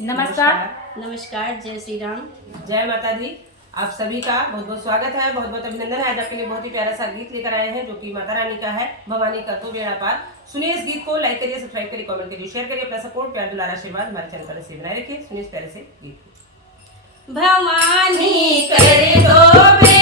नमस्कार। नमस्कार, जय श्री राम। जय माता दी। आप सभी का बहुत बहुत स्वागत है, बहुत बहुत अभिनंदन है। आज आपके लिए बहुत ही प्यारा सा गीत लेकर आए हैं जो कि माता रानी का है, भवानी का तो बेड़ा पार। सुनिए इस गीत को, लाइक करिए, सब्सक्राइब करिए, कमेंट करिए, शेयर करिए। अपना सपोर्ट, प्यार, दुलार, आशीर्वाद हमारे चैनल पर ऐसे बनाए रखिए। सुनिए इस प्यारे से गीत। भवानी कर दो